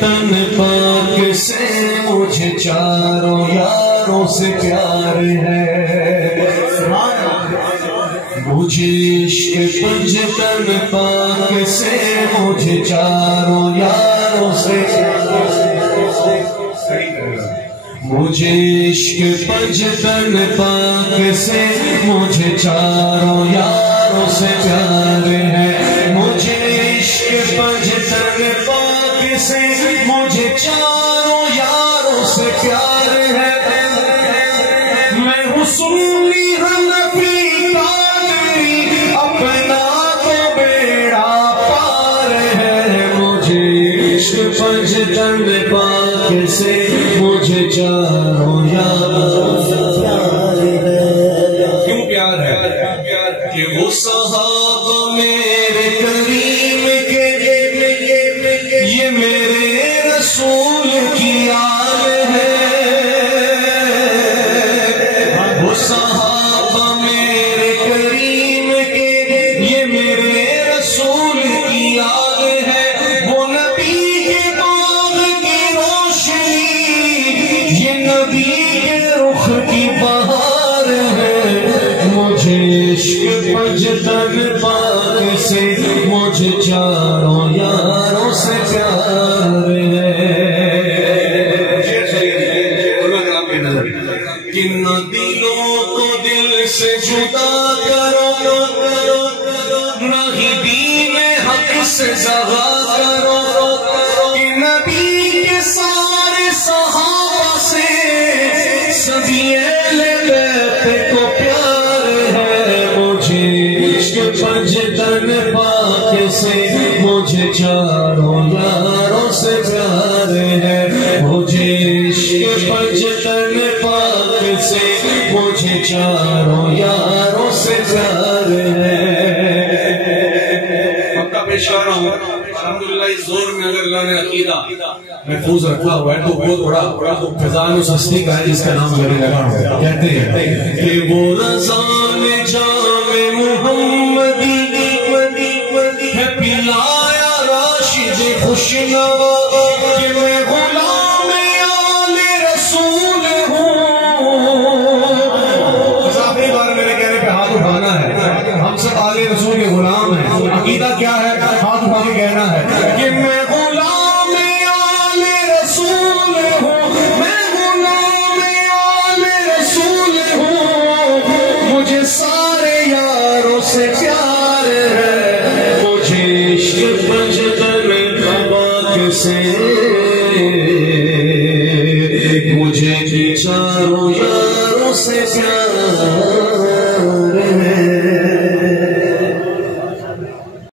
تن پاک سے مجھے چاروں یاروں سے پیار ہے مجھے عشق پنج تن پاک سے مجھے چاروں یاروں سے مجھے عشق پنج تن پاک سے مجھے چاروں یاروں سے پیار ہے مجھے عشق پنج تن پاک سے مجھے چاروں یاروں سے پیار ہے میں ہوں سنی حنفی قادری اپنا تو بیڑا پار ہے مجھے عشق پنج تن پاک سے مجھے چاروں یاروں سے پیار ہے کیوں پیار ہے کہ وہ صحابہ میرے کریم کے یہ میرے رسول کی آل ہے وہ صحابہ میرے کریم کے یہ میرے رسول کی آل ہے وہ نبی کے باغ کی روشنی یہ نبی کے رخ کی بہار ہے مجھے عشق پنج تن پاک سے مجھے چاروں یاروں سے پیار ہے کن دلوں کو دل سے جدا کرو نہ ہی دین حق سے زغا کرو کہ نبی کے سارے صحابہ سے سبھی اہل بیت کو پیار ہے مجھے عشق پنج تن پاک سے مجھے چاروں یاروں سے پیار ہے مجھے عشق پنج تن پاک سے مجھے چاروں یاروں سے پیار ہے مکہ پیش کر رہا ہوں الحمدللہ اس زور میں اگر اللہ نے عقیدہ محفوظ رکھا ہوا ہے تو بہت بڑا فضان و سستی کا ہے جس کا نام لگے لگا ہوا ہے کہتے ہیں کہ وہ رضا میں جام محمدی ہے پلایا راشد خوشنوا کہ میں غلام آل رسول ہوں آخری بار میرے کہنے پہ ہاتھ اٹھانا ہے ہم سب آل رسول کے غلام ہیں عقیدہ کیا ہے ہاتھ اٹھا کے کہنا ہے کہ میں غلام آل رسول ہوں میں غلام آل رسول ہوں مجھے سارے یاروں سے پیار ہے مجھے عشق پنج تن پاک سے مجھے چاروں یاروں سے پیار